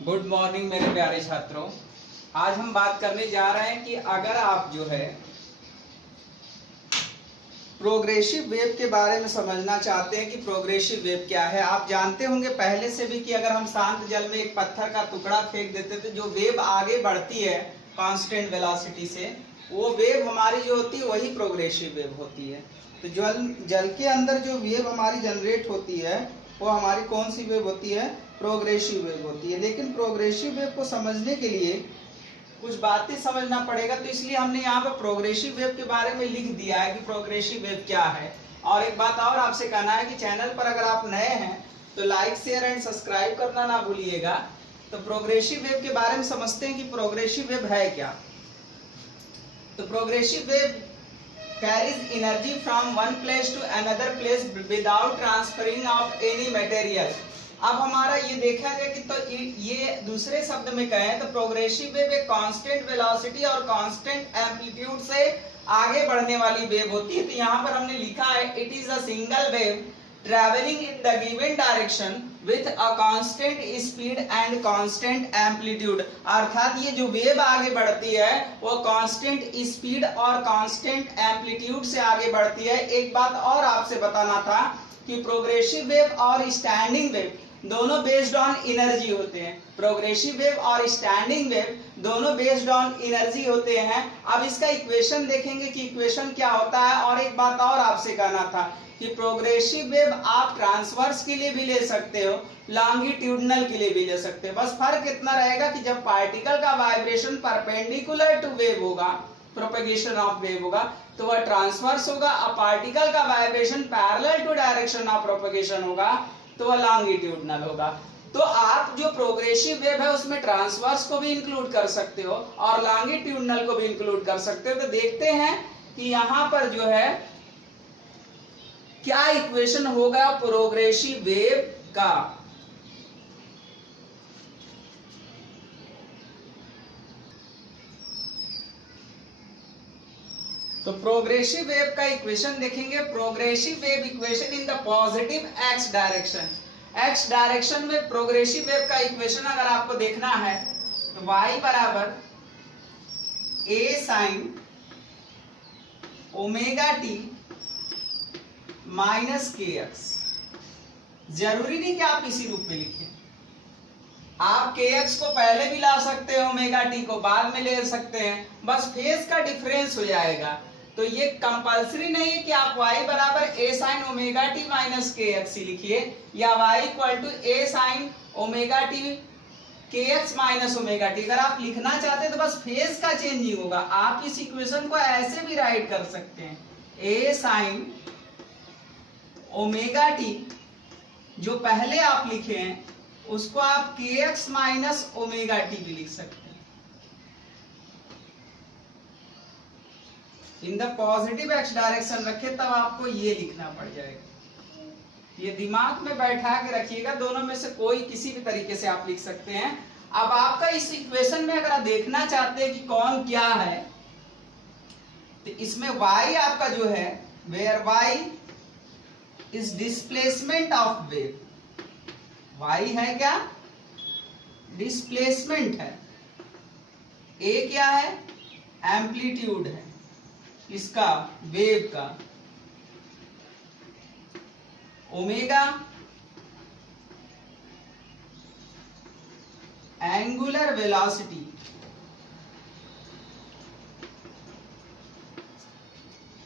Good morning मेरे प्यारे छात्रों। आज हम बात करने जा रहे हैं कि अगर आप जो है प्रोग्रेसिव वेव के बारे में समझना चाहते हैं कि प्रोग्रेसिव वेव क्या है। आप जानते होंगे पहले से भी कि अगर हम शांत जल में एक पत्थर का टुकड़ा फेंक देते थे, जो वेव आगे बढ़ती है कांस्टेंट वेलोसिटी से, वो वेव हमारी जो होती है वही प्रोग्रेसिव वेव होती है। तो जल के अंदर जो वेव हमारी जनरेट होती है वो हमारी कौन सी वेव होती है? प्रोग्रेसिव वेव होती है। लेकिन प्रोग्रेसिव वेव को समझने के लिए कुछ बातें समझना पड़ेगा, तो इसलिए हमने यहाँ पे प्रोग्रेसिव वेव के बारे में लिख दिया है कि प्रोग्रेसिव वेव क्या है। और एक बात और आपसे कहना है कि चैनल पर अगर आप नए हैं तो लाइक शेयर एंड सब्सक्राइब करना ना भूलिएगा। तो प्रोग्रेसिव वेव के बारे में समझते हैं कि प्रोग्रेसिव वेव है क्या। तो progressive wave carries energy from one place to another place without transferring of any material। अब हमारा ये देखा गया कि तो ये दूसरे शब्द में कहें तो प्रोग्रेसिव वेव एक कांस्टेंट वेलोसिटी और कांस्टेंट एम्पलीट्यूड से आगे बढ़ने वाली वेव होती है। तो यहाँ पर हमने लिखा है it is a single wave traveling in the given direction with a constant speed and constant amplitude। अर्थात ये जो वेव आगे बढ़ती है वो कांस्टेंट स्पीड और कांस्टेंट एम्पलीट्यूड से आगे बढ़ती है। एक बात और आपसे बताना था कि प्रोग्रेसिव वेव और स्टैंडिंग वेव दोनों बेस्ड ऑन एनर्जी होते हैं। प्रोग्रेसिव वेव और स्टैंडिंग वेव दोनों बेस्ड ऑन एनर्जी होते हैं। अब इसका इक्वेशन देखेंगे कि इक्वेशन क्या होता है। और एक बात और आपसे कहना था कि प्रोग्रेसिव वेव आप ट्रांसवर्स के लिए भी ले सकते हो, लॉन्गिट्यूडनल के लिए भी ले सकते हो। बस फर्क इतना रहेगा कि जब पार्टिकल का वाइब्रेशन परपेंडिकुलर टू वेव होगा, प्रोपेगेशन ऑफ वेव होगा, तो वह ट्रांसवर्स होगा। और पार्टिकल का vibration parallel to direction of propagation होगा तो वह लॉन्गिट्यूडनल होगा। तो आप जो प्रोग्रेसिव वेव है उसमें ट्रांसवर्स को भी इंक्लूड कर सकते हो और लॉन्गिट्यूडनल को भी इंक्लूड कर सकते हो। तो देखते हैं कि यहाँ पर जो है क्या इक्वेशन होगा प्रोग्रेसिव वेव का। तो प्रोग्रेसिव वेव का इक्वेशन देखेंगे। Progressive wave equation in the positive x direction. X direction में प्रोग्रेसिव वेव का इक्वेशन अगर आपको देखना है तो y बराबर a sine omega t minus k x. जरूरी नहीं कि आप इसी रूप में लिखें, आप के एक्स को पहले भी ला सकते हो, ओमेगा टी को बाद में ले सकते हैं, बस फेज का डिफरेंस हो जाएगा। तो ये कंपलसरी नहीं है कि आप y बराबर a sine omega t minus k x ही लिखिए या y equal to a sine omega t k x minus omega t. अगर आप लिखना चाहते हैं तो बस फेज का चेंजिंग होगा। आप इस इक्वेशन को ऐसे भी राइट कर सकते हैं, a साइन ओमेगा टी जो पहले आप लिखे हैं उसको आप के एक्स माइनस ओमेगा टी भी लिख सकते हैं। इन द पॉजिटिव एक्स डायरेक्शन रखे तब आपको ये लिखना पड़ जाएगा। ये दिमाग में बैठा के रखिएगा, दोनों में से कोई किसी भी तरीके से आप लिख सकते हैं। अब आपका इस इक्वेशन में अगर आप देखना चाहते हैं कि कौन क्या है तो इसमें y आपका जो है where y is displacement of wave. y है क्या? डिस्प्लेसमेंट है। a क्या है? एम्पलीट्यूड है इसका, वेव का। ओमेगा एंगुलर वेलोसिटी,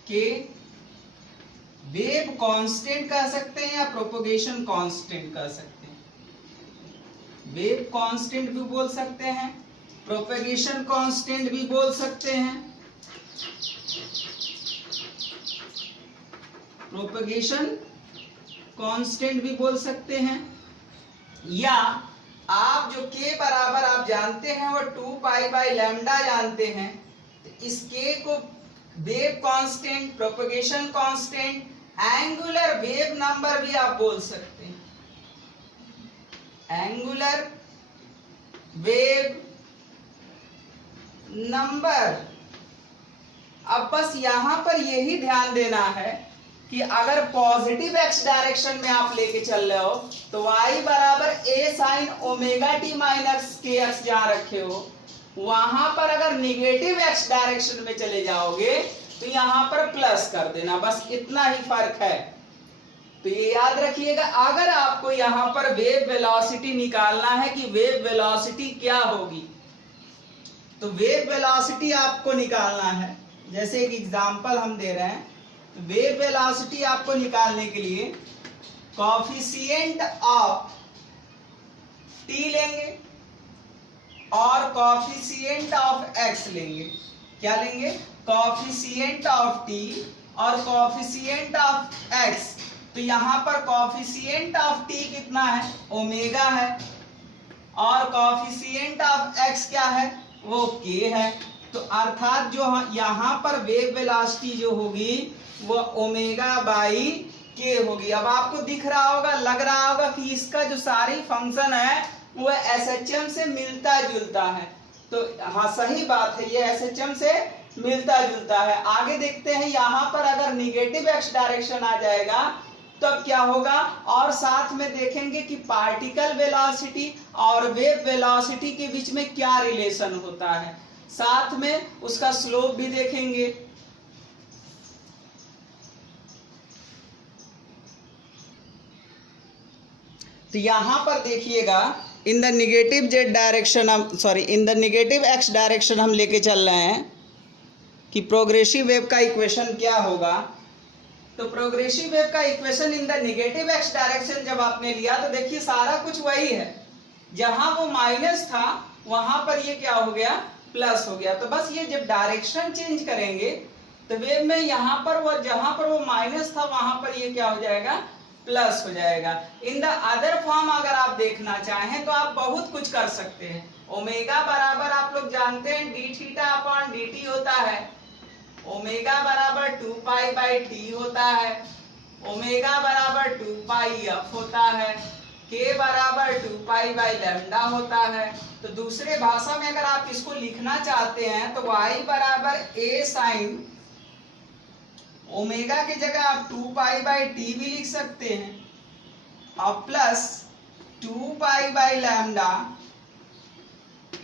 के वेव कांस्टेंट कह सकते हैं या प्रोपगेशन कांस्टेंट कह सकते हैं। वेव कांस्टेंट भी बोल सकते हैं, प्रोपगेशन कांस्टेंट भी बोल सकते हैं, प्रोपगेशन कांस्टेंट भी बोल सकते हैं। या आप जो k बराबर आप जानते हैं वो 2 पाई बाई लैम्डा जानते हैं, तो इस k को wave constant, propagation constant, angular wave number भी आप बोल सकते हैं। Angular wave number. अब बस यहां पर यही ध्यान देना है कि अगर पॉजिटिव एक्स डायरेक्शन में आप लेके चल रहे हो तो y बराबर a sine omega t minus k x जहां रखे हो, वहां पर अगर निगेटिव एक्स डायरेक्शन में चले जाओगे तो यहां पर प्लस कर देना, बस इतना ही फर्क है। तो ये याद रखिएगा, अगर आपको यहां पर वेव वेलोसिटी निकालना है कि वेव वेलोसिटी क्या होगी, तो वेव वेलोसिटी आपको निकालना है। जैसे एक एग्जांपल हम दे रहे हैं, वेव वेलोसिटी आपको निकालने के लिए कॉफिशिएंट ऑफ टी लेंगे और कॉफिशिएंट ऑफ एक्स लेंगे। क्या लेंगे? कॉफिशिएंट ऑफ टी और कॉफिशिएंट ऑफ एक्स। तो यहां पर कॉफिशिएंट ऑफ टी कितना है? ओमेगा है, और कॉफिशिएंट ऑफ एक्स क्या है? वो के है। तो अर्थात जो यहां पर वेव वेलोसिटी जो होगी वो ओमेगा बाई के होगी। अब आपको दिख रहा होगा, लग रहा होगा कि इसका जो सारी फंक्शन है वो एसएचएम से मिलता जुलता है। तो हाँ, सही बात है, ये एसएचएम से मिलता जुलता है। आगे देखते हैं, यहां पर अगर निगेटिव एक्स डायरेक्शन आ जाएगा तब क्या होगा, और साथ में देखेंगे कि पार्टिकल वेलोसिटी और वेव वेलोसिटी के बीच में क्या रिलेशन होता है, साथ में उसका स्लोप भी देखेंगे। तो यहां पर देखिएगा, in the negative Z direction in the negative x direction हम लेके चल रहे हैं कि प्रोग्रेसिव वेव का इक्वेशन क्या होगा। तो प्रोग्रेसिव वेव का equation in the negative x direction जब आपने लिया तो देखिए सारा कुछ वही है, जहां वो माइनस था वहां पर ये क्या हो गया? प्लस हो गया। तो बस ये जब डायरेक्शन चेंज करेंगे तो वेव में यहां पर वो, जहां पर वो माइनस था वहां पर ये क्या हो जाएगा? प्लस हो जाएगा। इन द अदर फॉर्म अगर आप देखना चाहें तो आप बहुत कुछ कर सकते हैं। ओमेगा बराबर आप लोग जानते हैं D theta upon D T होता है, ओमेगा बराबर 2 पाई बाई टी होता है, ओमेगा बराबर 2 पाई एफ होता है, के बराबर 2 पाई बाई लैम्डा होता है। तो दूसरे भाषा में अगर आप इसको लिखना चाहते हैं तो y बराबर a साइन ओमेगा की जगह आप 2 पाई बाई टी भी लिख सकते हैं, और plus 2 pi by lambda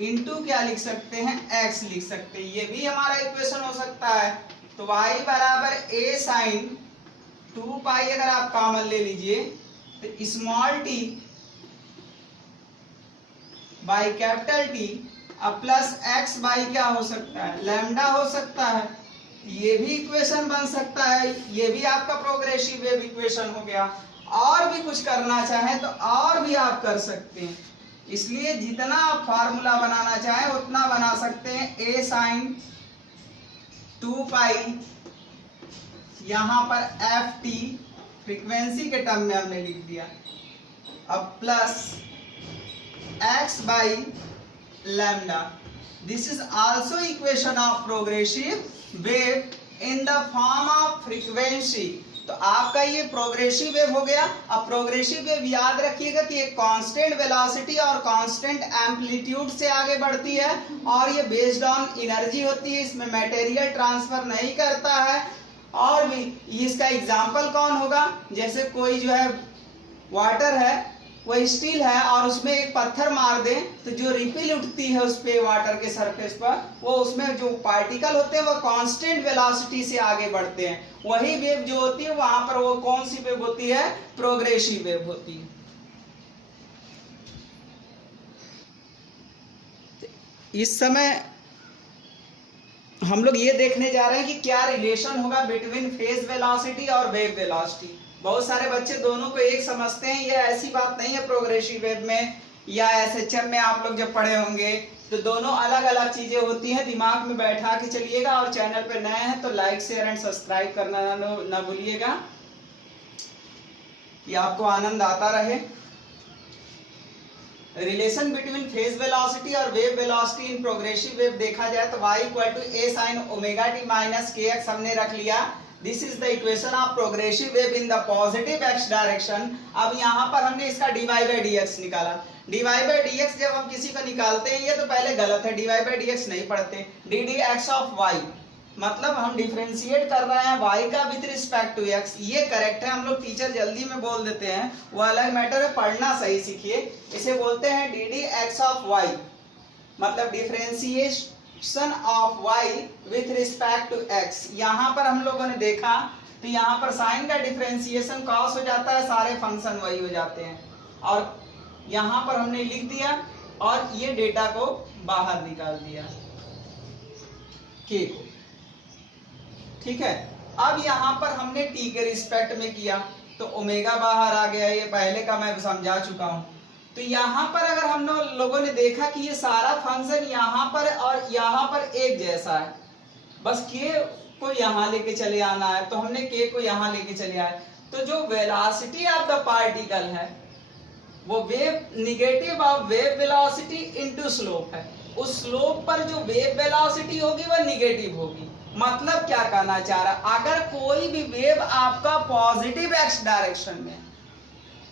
into क्या लिख सकते हैं? x लिख सकते हैं। ये भी हमारा इक्वेशन हो सकता है। तो y बराबर a साइन 2 पाई अगर आप कॉमन ले लीजिए तो small T by capital T अब प्लस x बाई क्या हो सकता है? लैम्डा हो सकता है। ये भी इक्वेशन बन सकता है, ये भी आपका प्रोग्रेसिव वेव इक्वेशन हो गया। और भी कुछ करना चाहें तो और भी आप कर सकते हैं, इसलिए जितना आप फार्मूला बनाना चाहें उतना बना सकते हैं। a साइन 2 पाई, यहां पर एफ टी फ्रीक्वेंसी के टर्म में हमने लिख दिया, अब plus x by lambda. This is also equation of progressive wave in the form of frequency. तो आपका ये प्रोग्रेसिव वेव हो गया। अब प्रोग्रेसिव वेव याद रखिएगा कि एक कांस्टेंट वेलोसिटी और कांस्टेंट एम्पलीट्यूड से आगे बढ़ती है, और ये बेस्ड ऑन एनर्जी होती है, इसमें मटेरियल ट्रांसफर नहीं करता है। और भी इसका एग्जांपल कौन होगा? जैसे कोई जो है वाटर है, वो स्टील है और उसमें एक पत्थर मार दें तो जो रिपिल उठती है उस पे वाटर के सरफेस पर, वो उसमें जो पार्टिकल होते हैं वो कांस्टेंट वेलोसिटी से आगे बढ़ते हैं। वही वेव जो होती है वहां पर वो कौन सी वेव होती है? प्रोग्रेसिव वेव होती है। इस समय हम लोग ये देखने जा रहे हैं कि क्या रिलेशन होगा बिटवीन फेज वेलोसिटी और वेव वेलोसिटी। बहुत सारे बच्चे दोनों को एक समझते हैं, ये ऐसी बात नहीं है। प्रोग्रेसिव वेव में या एसएचएम में आप लोग जब पढ़े होंगे तो दोनों अलग अलग चीजें होती हैं, दिमाग में बैठा के चलिएगा। और चैनल पे नए हैं तो लाइक शेयर एंड सब्सक्राइब करना ना भूलिएगा, कि आपको आनंद आता रहे। रिलेशन बिटवीन फेज वेलोसिटी और wave velocity in progressive wave देखा जाए तो y equal to a sine omega t minus k x हमने रख लिया। This is the equation of progressive wave in the positive x direction. अब यहाँ पर हमने इसका dy बाई dx निकाला। dy बाई dx जब हम किसी को निकालते हैं, ये तो पहले गलत है, dy बाई dx नहीं पढ़ते। D d x of y मतलब हम डिफरेंशिएट कर रहे हैं y का विथ रिस्पेक्ट टू x, ये करेक्ट है। हम लोग टीचर जल्दी में बोल देते हैं, वो अलग मैटर है, पढ़ना सही सीखिए। इसे बोलते हैं d d x of y, मतलब differentiation of y with respect to x। यहाँ पर हम लोगों ने देखा तो यहाँ पर साइन का डिफरेंशिएशन कॉस हो जाता है, सारे फंक्शन वही हो जाते हैं, और यहाँ पर हमने लिख दिया और ये डेटा को बाहर निकाल दिया k को, ठीक है। अब यहाँ पर हमने t के रिस्पेक्ट में किया तो ओमेगा बाहर आ गया, ये पहले का मैं समझा चुका हूँ। तो यहाँ पर अगर हम लोगों ने देखा कि ये सारा फंक्शन यहाँ पर और यहाँ पर एक जैसा है, बस k को यहाँ लेके चले आना है, तो हमने k को यहाँ लेके चले आए। तो जो वेलोसिटी ऑफ द पार्टिकल है वो wave negative of wave velocity into slope है। उस स्लोप पर जो वेव वेलोसिटी होगी वह निगेटिव होगी। मतलब क्या कहना चाह रहा, अगर कोई भी वेव आपका पॉजिटिव एक्स डायरेक्शन में,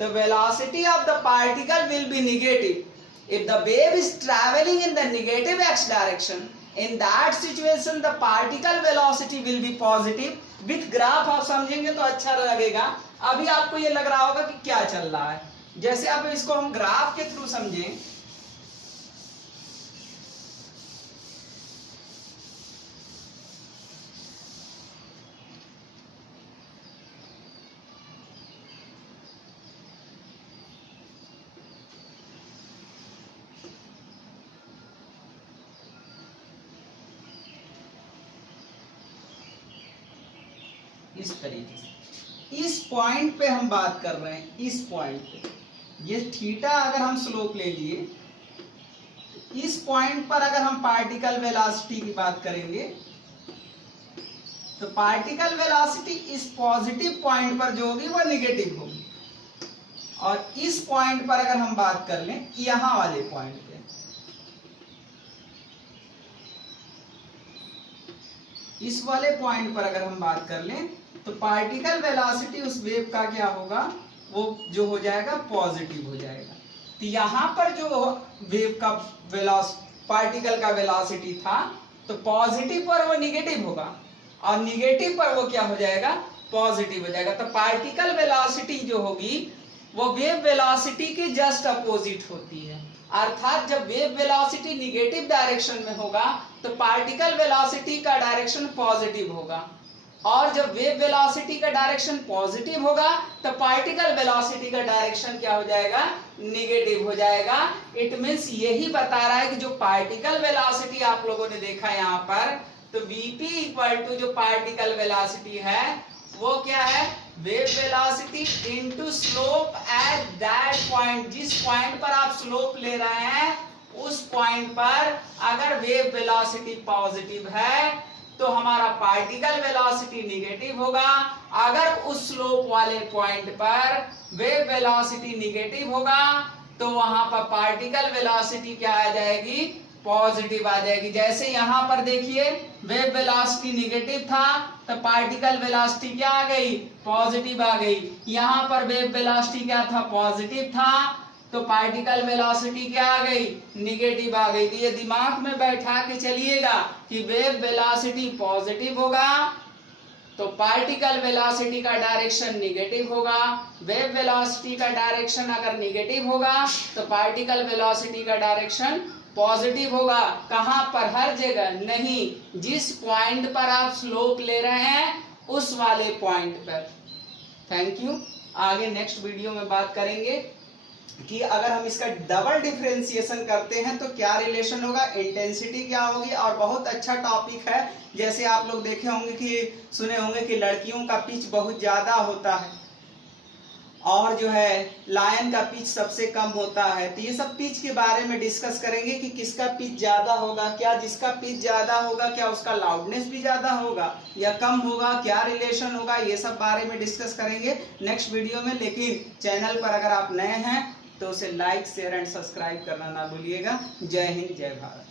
the velocity of the particle will be negative. If the wave is traveling in the negative x direction, in that situation the particle velocity will be positive. With graph आप समझेंगे तो अच्छा लगेगा। अभी आपको ये लग रहा होगा कि क्या चल रहा है, जैसे आप इसको हम ग्राफ के थ्रू समझें। इस तरीके से इस पॉइंट पे हम बात कर रहे हैं, इस पॉइंट पे ये थीटा अगर हम स्लोप ले लिए, इस पॉइंट पर अगर हम पार्टिकल वेलोसिटी की बात करेंगे तो पार्टिकल वेलोसिटी इस पॉजिटिव पॉइंट पर जो होगी वो निगेटिव होगी, और इस पॉइंट पर अगर हम बात कर लें यहां वाले पॉइंट पे, इस वाले पॉइंट पर अगर हम बात कर लें तो पार्टिकल वेलोसिटी उस वेव का क्या होगा, वो जो हो जाएगा पॉजिटिव हो जाएगा। तो यहाँ पर जो वेव का पार्टिकल का वेलोसिटी था तो पॉजिटिव पर वो निगेटिव होगा, और निगेटिव पर वो क्या हो जाएगा, पॉजिटिव हो जाएगा। तो पार्टिकल वेलोसिटी जो होगी वो वेव वेलोसिटी के जस्ट अपोजिट होती है। अर्थात जब वेव वेलोसिटी निगेटिव डायरेक्शन में होगा तो पार्टिकल वेलोसिटी का डायरेक्शन पॉजिटिव होगा, और जब वेव वेलोसिटी का डायरेक्शन पॉजिटिव होगा तो पार्टिकल वेलोसिटी का डायरेक्शन क्या हो जाएगा, निगेटिव हो जाएगा। इट मींस यही बता रहा है कि जो पार्टिकल वेलोसिटी आप लोगों ने देखा यहाँ पर, तो Vp इक्वल टू जो पार्टिकल वेलोसिटी है वो क्या है, wave velocity into slope at that point. जिस पॉइंट पर आप स्लोप ले रहे हैं उस पॉइंट पर अगर वेव वेलोसिटी पॉजिटिव है तो हमारा पार्टिकल वेलोसिटी निगेटिव होगा। अगर उस स्लोप वाले पॉइंट पर वेव वेलोसिटी निगेटिव होगा तो वहां पर पार्टिकल वेलोसिटी क्या आ जाएगी, पॉजिटिव आ जाएगी। जैसे यहाँ पर देखिए वेव वेलोसिटी निगेटिव था तो पार्टिकल वेलोसिटी क्या आ गई, पॉजिटिव आ गई। यहाँ पर वेव वेलोसिटी क्या था, पॉजिटिव था, तो पार्टिकल वेलोसिटी क्या आ गई, निगेटिव आ गई। तो ये दिमाग में बैठा के चलिएगा कि वेव वेलोसिटी पॉजिटिव होगा तो पार्टिकल वेलोसिटी का डायरेक्शन निगेटिव होगा। वेव वेलोसिटी का डायरेक्शन अगर निगेटिव होगा तो पार्टिकल वेलोसिटी का डायरेक्शन पॉजिटिव होगा। कहां पर, हर जगह नहीं, जिस पॉइंट पर आप स्लोप ले रहे हैं उस वाले पॉइंट पर। Thank you. आगे नेक्स्ट वीडियो में बात करेंगे कि अगर हम इसका डबल डिफरेंशिएशन करते हैं तो क्या रिलेशन होगा, इंटेंसिटी क्या होगी। और बहुत अच्छा टॉपिक है, जैसे आप लोग देखे होंगे कि सुने होंगे कि लड़कियों का पिच बहुत ज्यादा होता है और जो है लायन का पिच सबसे कम होता है। तो ये सब पिच के बारे में डिस्कस करेंगे कि किसका पिच ज्यादा होगा, क्या जिसका पिच ज्यादा होगा क्या उसका लाउडनेस भी ज्यादा होगा या कम होगा, क्या रिलेशन होगा, ये सब बारे में डिस्कस करेंगे नेक्स्ट वीडियो में। लेकिन चैनल पर अगर आप नए हैं तो उसे लाइक शेयर एंड सब्सक्राइब करना ना भूलिएगा। जय हिंद, जय भारत।